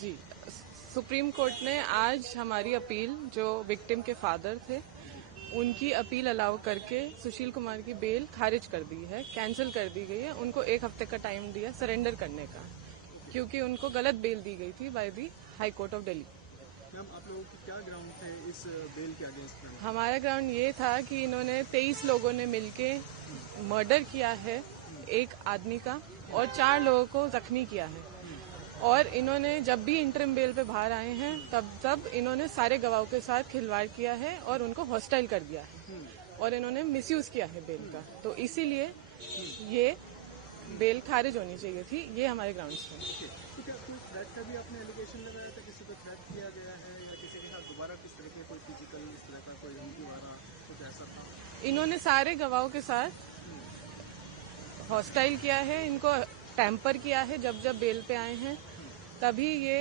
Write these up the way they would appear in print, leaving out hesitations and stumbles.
जी, supreme court ने आज हमारी अपील, जो विक्टिम के फादर थे, उनकी अपील अलाउ करके सुशील कुमार की बेल खारिज कर दी है, कैंसिल कर दी गई है। उनको 1 हफ्ते का टाइम दिया सरेंडर करने का, क्योंकि उनको गलत बेल दी गई थी by the high court of Delhi. Ma'am, आप लोगों की क्या ग्राउंड थे इस बेल के अगेंस्ट में? हमारा ग्राउंड ये था कि इन्होंने 23 लोगों ने मिलके मर्डर किया है एक आदमी का और 4 लोगों को जख्मी किया है। और इन्होंने जब भी इंटरिम बेल पे बाहर आए हैं तब इन्होंने सारे गवाहों के साथ खिलवाड़ किया है और उनको हॉस्टाइल कर दिया है और इन्होंने मिसयूज किया है बेल का। तो इसीलिए ये बेल खारिज होनी चाहिए थी। ये हमारे ग्राउंड्स थे। तो क्या कोई थ्रेट का भी आपने एलिगेशन लगाया था, किसी को थ्रेट किया गया है या किसी के साथ दोबारा किस तरह के कोई फिजिकल इस तरह का कोई धमकी वाला कुछ ऐसा था? इन्होंने सारे गवाहों के साथ हॉस्टाइल किया है, इनको टैंपर किया है। जब जब बेल पे आए हैं तभी ये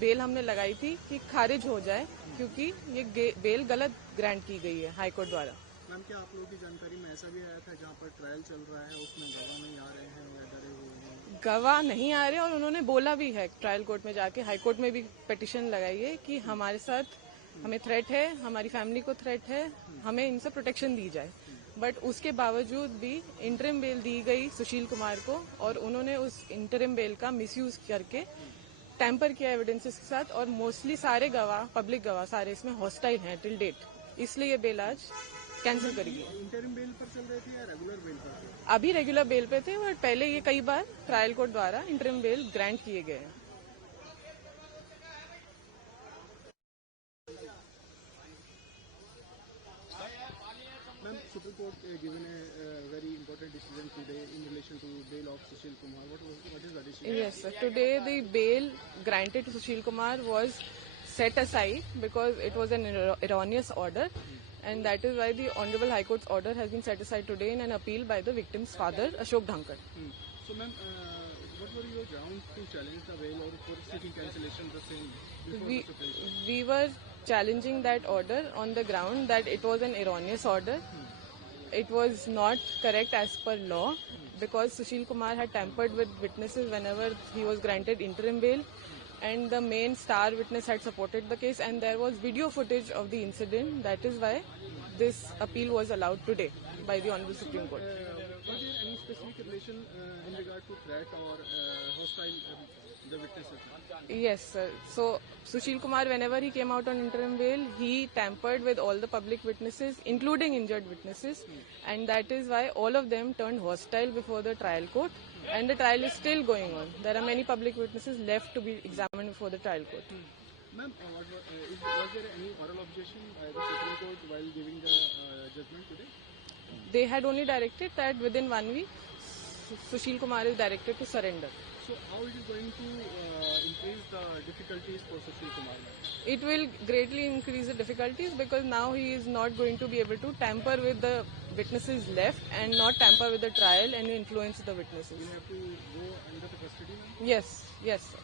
बेल हमने लगाई थी कि खारिज हो जाए, क्योंकि ये बेल गलत ग्रांट की गई है हाई कोर्ट द्वारा। मैम, क्या आप लोगों की जानकारी में ऐसा भी आया था जहाँ पर ट्रायल चल रहा है उसमें गवाह नहीं आ रहे हैं या डरे हुए हैं? गवाह नहीं आ रहे और उन्होंने बोला भी है ट्रायल कोर्ट में जाके, हाई कोर्ट में भी पिटीशन लगाई है कि हमारे साथ हमें थ्रेट है, हमारी फैमिली को थ्रेट है, हमें इनसे प्रोटेक्शन दी जाए। बट उसके बावजूद भी इंटरिम बेल दी गई सुशील कुमार को और उन्होंने उस इंटरिम बेल का मिसयूज करके टैंपर किया एविडेंसेस के साथ। और मोस्टली सारे गवाह, पब्लिक गवाह सारे इसमें हॉस्टाइल हैं टिल डेट, इसलिए ये बेल आज कैंसिल करी गई। इंटरिम बेल पर चल रहे थे या रेगुलर बेल पर थे? अभी रेगुलर बेल पे थे और पहले ये कई बार ट्रायल कोर्ट द्वारा इंटरिम बेल ग्रांट किए गए हैं। Ma'am, Supreme Court given a very important decision today in relation to bail of Sushil Kumar. What is the decision? Yes, sir. Today the bail granted to Sushil Kumar was set aside because it was an erroneous order, and that is why the Honorable High Court's order has been set aside today in an appeal by the victim's father, Ashok Dhankar. So, ma'am, what were your grounds to challenge the bail or for seeking cancellation the same before the Supreme Court? We were challenging that order on the ground that it was an erroneous order. It was not correct as per law because Sushil Kumar had tampered with witnesses whenever he was granted interim bail, and the main star witness had supported the case, and there was video footage of the incident. That is why this appeal was allowed today by the Honorable Supreme Court. Was there any specific relation in regard to threat or hostile the witnesses? Yes, sir. So Sushil Kumar, whenever he came out on interim bail, he tampered with all the public witnesses, including injured witnesses, and that is why all of them turned hostile before the trial court, and the trial is still going on. There are many public witnesses left to be examined before the trial court. Ma'am, was there any oral objection by the Supreme Court while giving the judgment today? They had only directed that within 1 week, Sushil Kumar is directed to surrender. So how it is going to increase the difficulties for Sushil Kumar? It will greatly increase the difficulties because now he is not going to be able to tamper with the witnesses left and not tamper with the trial and influence the witnesses. Will have to go under the custody now? Yes, yes, sir.